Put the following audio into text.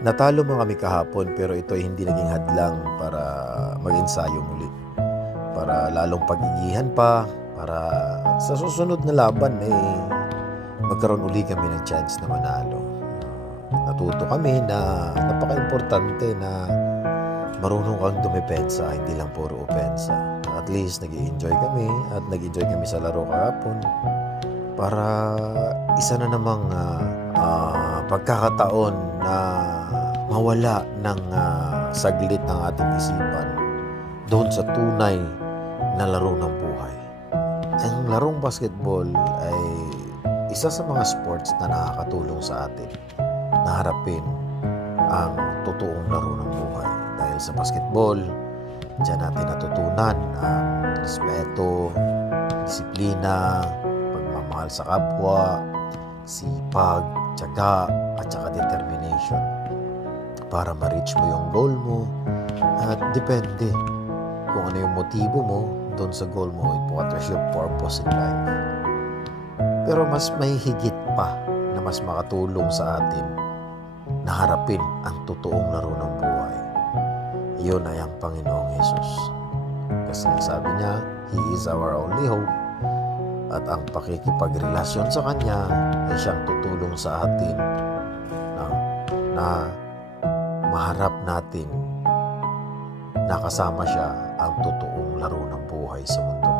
Natalo man kami kahapon pero ito ay hindi naging hadlang para mag-ensayo muli. Para lalong pag-igihan pa, para sa susunod na laban magkaroon uli kami ng chance na manalo. Natuto kami na napaka-importante na marunong kang dumepensa, hindi lang puro opensa. At least nag-i-enjoy kami at nag-enjoy kami sa laro kahapon para isa na namang pagkakataon na mawala ng saglit ng ating isipan doon sa tunay na laro ng buhay. Ang larong basketball ay isa sa mga sports na nakakatulong sa atin na harapin ang totoong laro ng buhay. Dahil sa basketball, diyan natin natutunan ang respeto, disiplina, pagmamahal sa kapwa, sipag, tiyaga, at saka determination para ma-reach mo yung goal mo at depende kung ano yung motibo mo doon sa goal mo, what is your purpose in life. Pero mas may higit pa na mas makatulong sa atin na harapin ang totoong laro ng buhay. Iyon ay ang Panginoong Jesus. Kasi sabi niya, He is our only hope at ang pakikipagrelasyon sa Kanya ay siyang tutulong sa atin na maharap natin na kasama siya ang totoong laro ng buhay sa mundo.